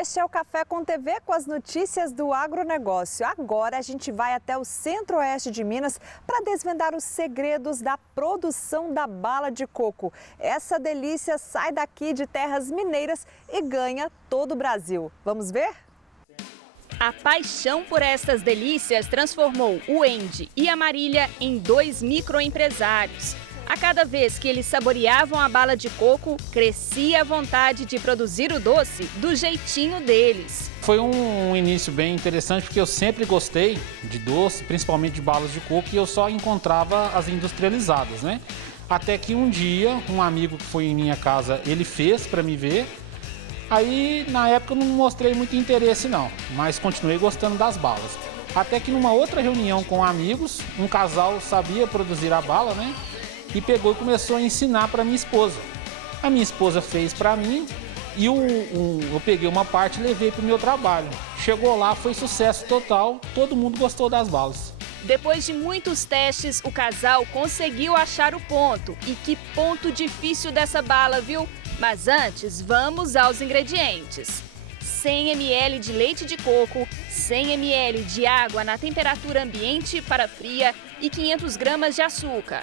Este é o Café com TV com as notícias do agronegócio. Agora a gente vai até o centro-oeste de Minas para desvendar os segredos da produção da bala de coco. Essa delícia sai daqui de terras mineiras e ganha todo o Brasil. Vamos ver? A paixão por estas delícias transformou o Andy e a Marília em dois microempresários. A cada vez que eles saboreavam a bala de coco, crescia a vontade de produzir o doce do jeitinho deles. Foi um início bem interessante porque eu sempre gostei de doce, principalmente de balas de coco, e eu só encontrava as industrializadas, né? Até que um dia, um amigo que foi em minha casa, ele fez para me ver. Aí, na época, eu não mostrei muito interesse não, mas continuei gostando das balas. Até que numa outra reunião com amigos, um casal sabia produzir a bala, né? E pegou e começou a ensinar para minha esposa. A minha esposa fez para mim e eu peguei uma parte e levei para o meu trabalho. Chegou lá, foi sucesso total, todo mundo gostou das balas. Depois de muitos testes, o casal conseguiu achar o ponto. E que ponto difícil dessa bala, viu? Mas antes, vamos aos ingredientes. 100 ml de leite de coco, 100 ml de água na temperatura ambiente para fria e 500 gramas de açúcar.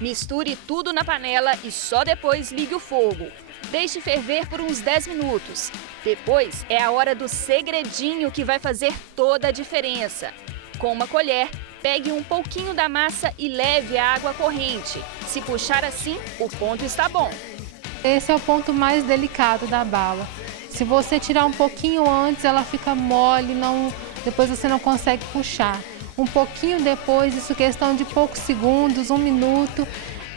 Misture tudo na panela e só depois ligue o fogo. Deixe ferver por uns 10 minutos. Depois é a hora do segredinho que vai fazer toda a diferença. Com uma colher, pegue um pouquinho da massa e leve à água corrente. Se puxar assim, o ponto está bom. Esse é o ponto mais delicado da bala. Se você tirar um pouquinho antes, ela fica mole, depois você não consegue puxar. Um pouquinho depois, isso questão de poucos segundos, 1 minuto,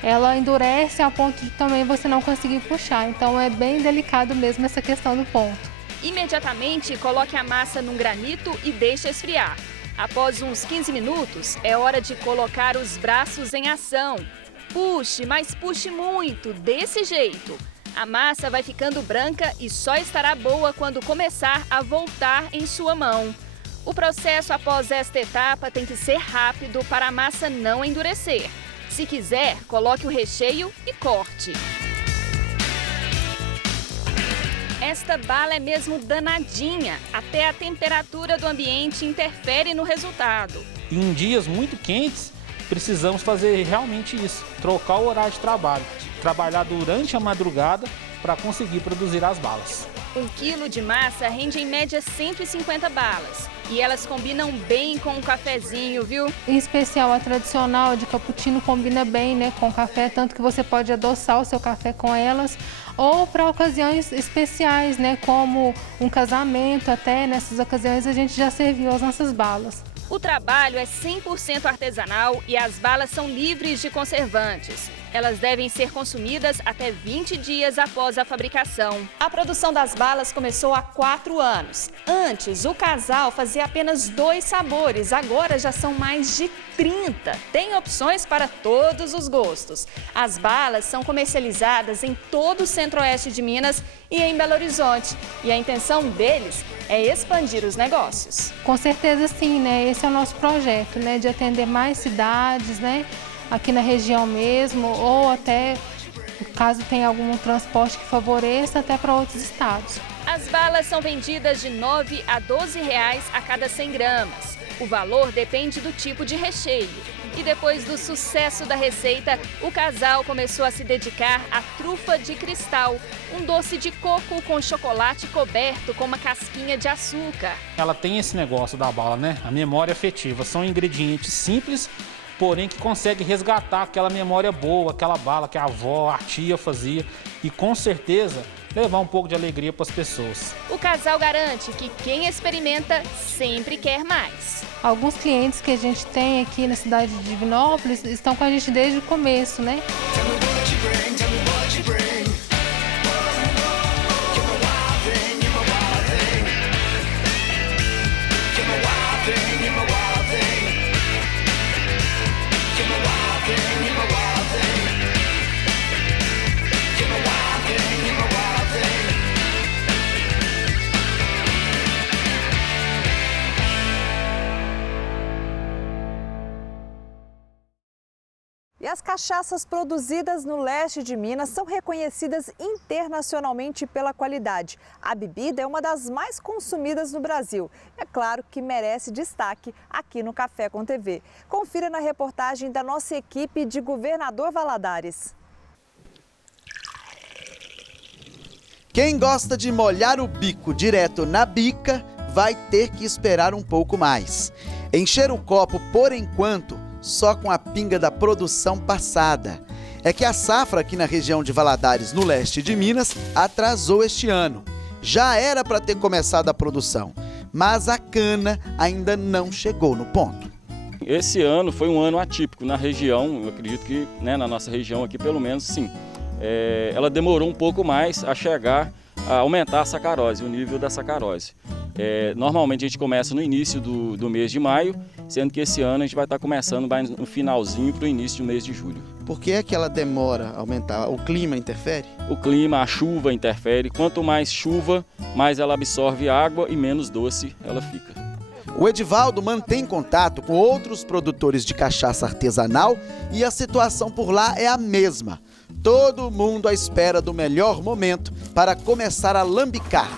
ela endurece a ponto de também você não conseguir puxar. Então é bem delicado mesmo essa questão do ponto. Imediatamente coloque a massa num granito e deixe esfriar. Após uns 15 minutos, é hora de colocar os braços em ação. Puxe, mas puxe muito, desse jeito. A massa vai ficando branca e só estará boa quando começar a voltar em sua mão. O processo após esta etapa tem que ser rápido para a massa não endurecer. Se quiser, coloque o recheio e corte. Esta bala é mesmo danadinha. Até a temperatura do ambiente interfere no resultado. Em dias muito quentes, precisamos fazer realmente isso, trocar o horário de trabalho, trabalhar durante a madrugada para conseguir produzir as balas. 1 quilo de massa rende em média 150 balas. E elas combinam bem com o cafezinho, viu? Em especial a tradicional de cappuccino combina bem, né, com café, tanto que você pode adoçar o seu café com elas, ou para ocasiões especiais, né, como um casamento, até nessas ocasiões a gente já serviu as nossas balas. O trabalho é 100% artesanal e as balas são livres de conservantes. Elas devem ser consumidas até 20 dias após a fabricação. A produção das balas começou há 4 anos. Antes, o casal fazia apenas 2 sabores, agora já são mais de 30. Tem opções para todos os gostos. As balas são comercializadas em todo o centro-oeste de Minas e em Belo Horizonte. E a intenção deles é expandir os negócios. Com certeza sim, né? Esse é o nosso projeto, né? De atender mais cidades, né? Aqui na região mesmo, ou até, caso tenha algum transporte que favoreça, até para outros estados. As balas são vendidas de R$ 9 a R$ 12 a cada 100 gramas. O valor depende do tipo de recheio. E depois do sucesso da receita, o casal começou a se dedicar à trufa de cristal, um doce de coco com chocolate coberto com uma casquinha de açúcar. Ela tem esse negócio da bala, né? A memória afetiva. São ingredientes simples, porém que consegue resgatar aquela memória boa, aquela bala que a avó, a tia fazia e com certeza levar um pouco de alegria para as pessoas. O casal garante que quem experimenta sempre quer mais. Alguns clientes que a gente tem aqui na cidade de Divinópolis estão com a gente desde o começo, né? E as cachaças produzidas no leste de Minas são reconhecidas internacionalmente pela qualidade. A bebida é uma das mais consumidas no Brasil. É claro que merece destaque aqui no Café com TV. Confira na reportagem da nossa equipe de Governador Valadares. Quem gosta de molhar o bico direto na bica vai ter que esperar um pouco mais. Encher o copo, por enquanto, só com a pinga da produção passada. É que a safra aqui na região de Valadares, no leste de Minas, atrasou este ano. Já era para ter começado a produção, mas a cana ainda não chegou no ponto. Esse ano foi um ano atípico na região, eu acredito que na nossa região aqui pelo menos sim. Ela demorou um pouco mais a chegar, a aumentar a sacarose, o nível da sacarose. Normalmente a gente começa no início do mês de maio, sendo que esse ano a gente vai estar começando mais no finalzinho para o início do mês de julho. Por que é que ela demora a aumentar? O clima interfere? O clima, a chuva interfere. Quanto mais chuva, mais ela absorve água e menos doce ela fica. O Edivaldo mantém contato com outros produtores de cachaça artesanal e a situação por lá é a mesma. Todo mundo à espera do melhor momento para começar a lambicar.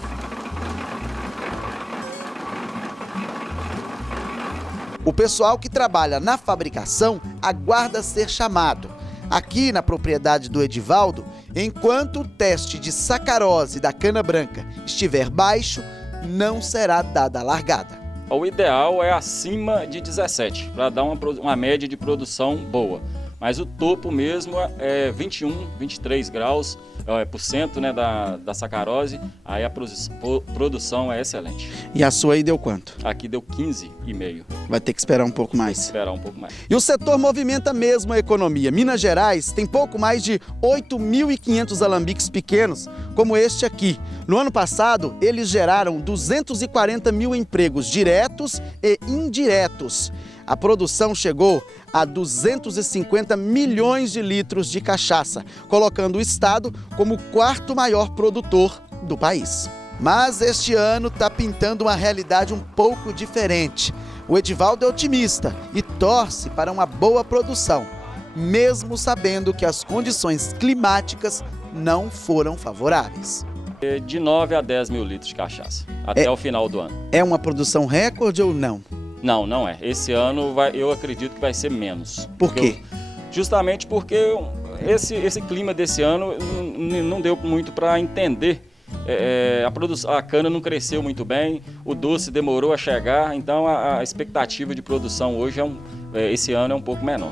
O pessoal que trabalha na fabricação aguarda ser chamado. Aqui na propriedade do Edivaldo, enquanto o teste de sacarose da cana branca estiver baixo, não será dada a largada. O ideal é acima de 17, para dar uma média de produção boa. Mas o topo mesmo é 21, 23 graus por cento, né, da sacarose, aí a produção é excelente. E a sua aí deu quanto? Aqui deu 15,5. Vai ter que esperar um pouco mais. Esperar um pouco mais. E o setor movimenta mesmo a economia. Minas Gerais tem pouco mais de 8.500 alambiques pequenos, como este aqui. No ano passado, eles geraram 240 mil empregos diretos e indiretos. A produção chegou a 250 milhões de litros de cachaça, colocando o estado como o quarto maior produtor do país. Mas este ano está pintando uma realidade um pouco diferente. O Edivaldo é otimista e torce para uma boa produção, mesmo sabendo que as condições climáticas não foram favoráveis. De 9 a 10 mil litros de cachaça, até o final do ano. É uma produção recorde ou não? Não, não é. Esse ano eu acredito que vai ser menos. Por quê? Justamente porque esse clima desse ano não deu muito para entender. A cana não cresceu muito bem, o doce demorou a chegar, então a expectativa de produção hoje esse ano é um pouco menor.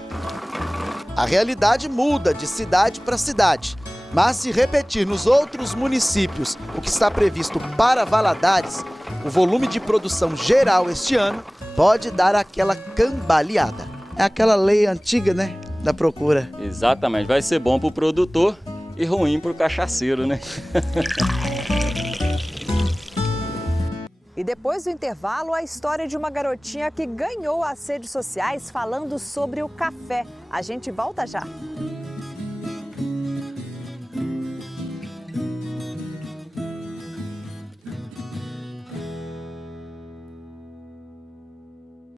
A realidade muda de cidade para cidade, mas se repetir nos outros municípios o que está previsto para Valadares, o volume de produção geral este ano pode dar aquela cambaleada. É aquela lei antiga, né, da procura. Exatamente, vai ser bom para o produtor e ruim para o cachaceiro, né? E depois do intervalo, a história de uma garotinha que ganhou as redes sociais falando sobre o café. A gente volta já.